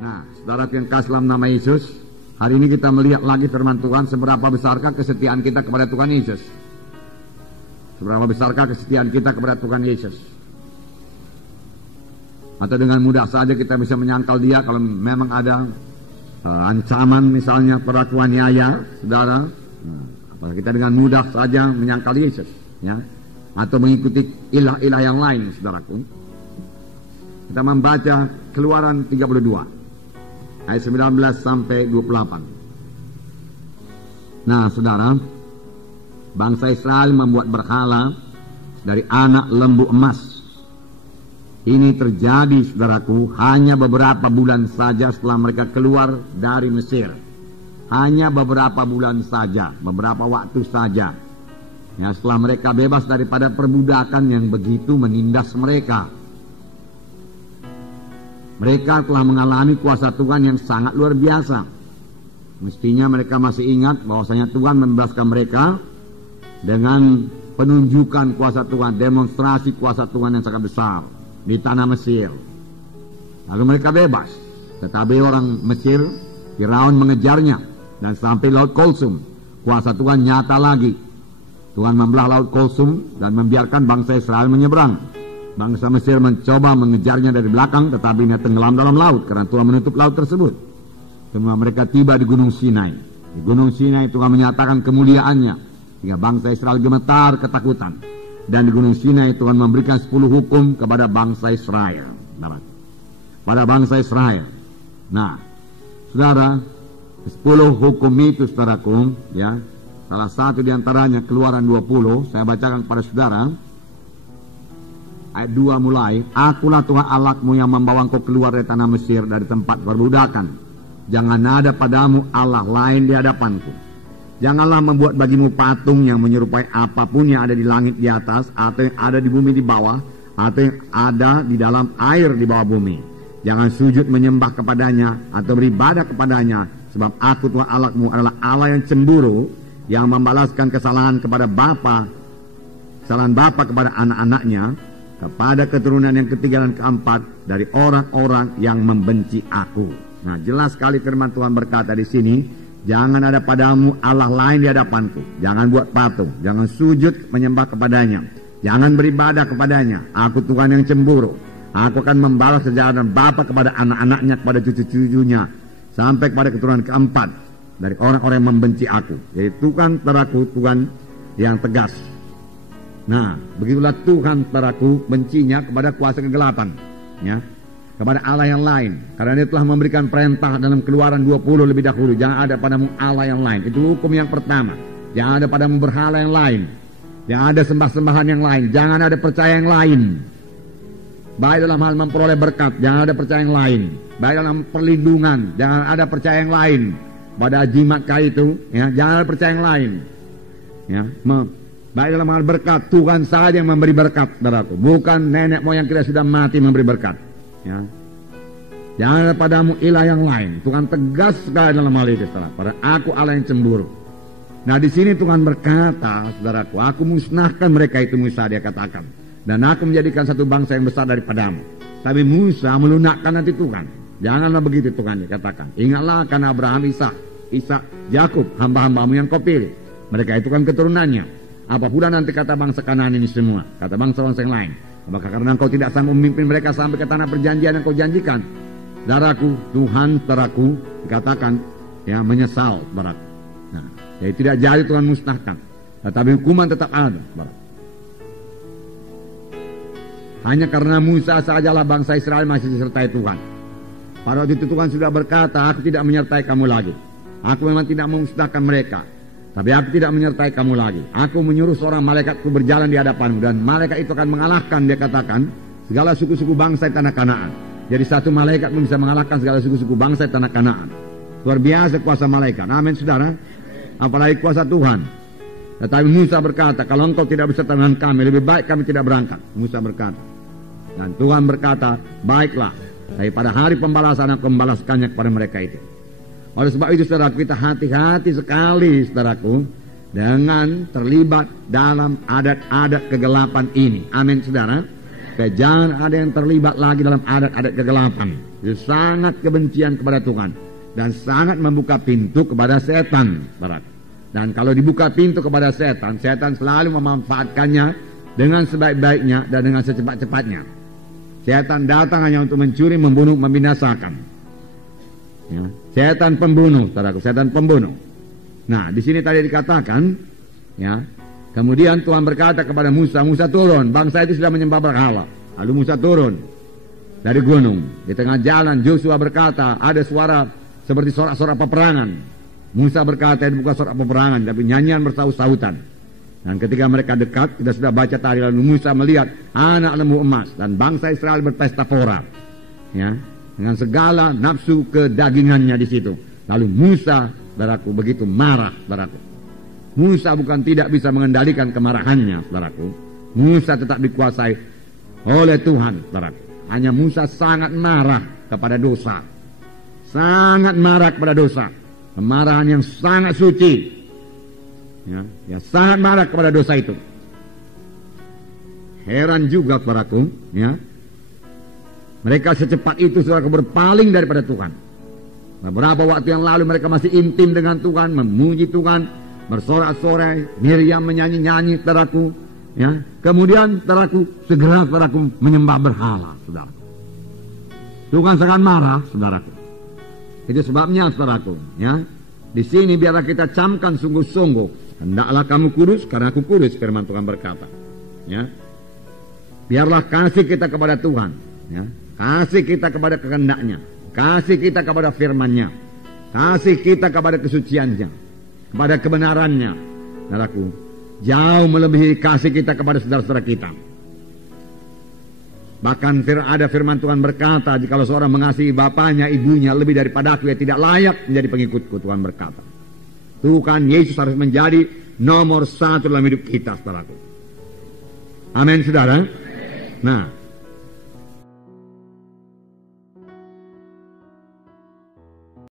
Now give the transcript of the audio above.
Nah, saudara yang kasih dalam nama Yesus, hari ini kita melihat lagi firman Tuhan, seberapa besarkah kesetiaan kita kepada Tuhan Yesus. Seberapa besarkah kesetiaan kita kepada Tuhan Yesus. Atau dengan mudah saja kita bisa menyangkal dia kalau memang ada ancaman misalnya perlakuan niaya, saudara. Apakah kita dengan mudah saja menyangkal Yesus, ya? Atau mengikuti ilah-ilah yang lain, saudaraku. Kita membaca Keluaran 32 ayat 19 sampai 28. Nah, saudara, bangsa Israel membuat berhala dari anak lembu emas. Ini terjadi, saudaraku, hanya beberapa bulan saja setelah mereka keluar dari Mesir. Hanya beberapa bulan saja, beberapa waktu saja. Ya, setelah mereka bebas daripada perbudakan yang begitu menindas mereka. Mereka telah mengalami kuasa Tuhan yang sangat luar biasa. Mestinya mereka masih ingat bahwasanya Tuhan membebaskan mereka dengan penunjukan kuasa Tuhan, demonstrasi kuasa Tuhan yang sangat besar di tanah Mesir. Lalu mereka bebas, tetapi orang Mesir, Firaun mengejarnya dan sampai Laut Kulsum. Kuasa Tuhan nyata lagi. Tuhan membelah Laut Kulsum dan membiarkan bangsa Israel menyeberang. Bangsa Mesir mencoba mengejarnya dari belakang, tetapi dia tenggelam dalam laut karena Tuhan menutup laut tersebut. Semua mereka tiba di Gunung Sinai. Di Gunung Sinai Tuhan menyatakan kemuliaannya hingga bangsa Israel gemetar ketakutan. Dan di Gunung Sinai Tuhan memberikan 10 hukum kepada bangsa Israel. Pada bangsa Israel. Nah, saudara, 10 hukum itu, saudaraku, ya, salah satu diantaranya Keluaran 20. Saya bacakan kepada saudara. Ayat 2 mulai. Akulah Tuhan Allahmu yang membawa engkau keluar dari tanah Mesir, dari tempat perbudakan. Jangan ada padamu Allah lain di hadapanku. Janganlah membuat bagimu patung yang menyerupai apapun yang ada di langit di atas, atau yang ada di bumi di bawah, atau yang ada di dalam air di bawah bumi. Jangan sujud menyembah kepadanya atau beribadah kepadanya, sebab aku Tuhan Allahmu adalah Allah yang cemburu, yang membalaskan kesalahan kepada kesalahan bapa kepada anak-anaknya, kepada keturunan yang ketiga dan keempat dari orang-orang yang membenci aku. Nah, jelas sekali firman Tuhan berkata di sini, jangan ada padamu Allah lain di hadapanku. Jangan buat patung, jangan sujud menyembah kepadanya, jangan beribadah kepadanya. Aku Tuhan yang cemburu. Aku akan membalas kejahatan bapa kepada anak-anaknya, kepada cucu-cucunya, sampai kepada keturunan keempat dari orang-orang yang membenci aku. Jadi Tuhan teraku, Tuhan yang tegas. Nah, begitulah Tuhan teraku bencinya kepada kuasa kegelapan, ya, kepada Allah yang lain. Karena dia telah memberikan perintah dalam Keluaran 20 lebih dahulu, jangan ada padamu Allah yang lain. Itu hukum yang pertama. Jangan ada padamu berhala yang lain, jangan ada sembah-sembahan yang lain, jangan ada percaya yang lain. Baik dalam hal memperoleh berkat, jangan ada percaya yang lain. Baik dalam perlindungan, jangan ada percaya yang lain. Pada jimat kah itu, ya, jangan ada percaya yang lain, ya. Baik dalam hal berkat, Tuhan saja yang memberi berkat, saudaraku. Bukan nenek moyang kita sudah mati memberi berkat, ya. Jangan ada padamu ilah yang lain. Tuhan tegas sekali dalam hal itu, saudara. Pada aku Allah yang cemburu. Nah, di sini Tuhan berkata, saudaraku, aku musnahkan mereka itu, Musa dia katakan, dan aku menjadikan satu bangsa yang besar daripadamu. Tapi Musa melunakkan nanti Tuhan. Janganlah begitu, Tuhan dia katakan. Ingatlah karena Abraham, Ishak, Yakub, hamba-hambamu yang kau pilih. Mereka itu kan keturunannya. Apa pula nanti kata bangsa Kanaan ini semua, kata bangsa-bangsa yang lain. Apakah karena engkau tidak sanggup memimpin mereka sampai ke tanah perjanjian yang kau janjikan? Saudaraku, Tuhan teraku dikatakan, ya, menyesal, saudaraku. Nah, jadi tidak jadi Tuhan musnahkan, tetapi hukuman tetap ada, saudaraku. Hanya karena Musa sajalah bangsa Israel masih disertai Tuhan. Pada waktu itu Tuhan sudah berkata, aku tidak menyertai kamu lagi. Aku memang tidak memusnahkan mereka, tapi aku tidak menyertai kamu lagi. Aku menyuruh seorang malaikatku berjalan di hadapanmu, dan malaikat itu akan mengalahkan, dia katakan, segala suku-suku bangsa di tanah Kanaan. Jadi satu malaikat pun bisa mengalahkan segala suku-suku bangsa di tanah Kanaan. Luar biasa kuasa malaikat. Amin, saudara. Apalagi kuasa Tuhan. Tetapi Musa berkata, kalau engkau tidak beserta dengan kami, lebih baik kami tidak berangkat. Musa berkata. Dan Tuhan berkata, baiklah, daripada hari pembalasan aku membalaskannya kepada mereka itu. Oleh sebab itu, saudara, kita hati-hati sekali, saudaraku, dengan terlibat dalam adat-adat kegelapan ini. Amin, saudara. Supaya jangan ada yang terlibat lagi dalam adat-adat kegelapan. Itu sangat kebencian kepada Tuhan dan sangat membuka pintu kepada setan, saudara. Dan kalau dibuka pintu kepada setan, setan selalu memanfaatkannya dengan sebaik-baiknya dan dengan secepat-cepatnya. Setan datang hanya untuk mencuri, membunuh, membinasakan. Ya, setan pembunuh, saudaraku, setan pembunuh. Nah, di sini tadi dikatakan, ya, kemudian Tuhan berkata kepada Musa, Musa turun, bangsa itu sudah menyembah berhala. Lalu Musa turun dari gunung. Di tengah jalan Joshua berkata, ada suara seperti sorak-sorak peperangan. Musa berkata, itu bukan sorak peperangan, tapi nyanyian bersaut-sautan. Dan ketika mereka dekat, kita sudah baca tadi, lalu Musa melihat anak lembu emas dan bangsa Israel berpesta pora, ya, dengan segala nafsu kedagingannya di situ. Lalu Musa, saudaraku, begitu marah, saudaraku. Musa bukan tidak bisa mengendalikan kemarahannya, saudaraku. Musa tetap dikuasai oleh Tuhan, saudaraku. Hanya Musa sangat marah kepada dosa, sangat marah kepada dosa. Kemarahan yang sangat suci, ya sangat marah kepada dosa itu. Heran juga saudaraku, ya, mereka secepat itu saudaraku berpaling daripada Tuhan. Beberapa waktu yang lalu mereka masih intim dengan Tuhan, memuji Tuhan, bersorak-sorai, Miriam menyanyi-nyanyi saudaraku, ya. Kemudian saudaraku segera saudaraku menyembah berhala, saudaraku. Tuhan sangat marah, saudaraku. Itu sebabnya saudaraku, ya, di sini biarlah kita camkan sungguh-sungguh, hendaklah kamu kudus karena aku kudus, firman Tuhan berkata, ya. Biarlah kasih kita kepada Tuhan, ya, kasih kita kepada kehendaknya, kasih kita kepada firman-Nya, kasih kita kepada kesuciannya, kepada kebenarannya, saudaraku, jauh melebihi kasih kita kepada saudara-saudara kita. Bahkan ada firman Tuhan berkata, jikalau seorang mengasihi bapaknya, ibunya lebih daripada aku, ia tidak layak menjadi pengikutku, Tuhan berkata. Tuhan Yesus harus menjadi nomor satu dalam hidup kita, saudaraku. Amin, saudara. Nah,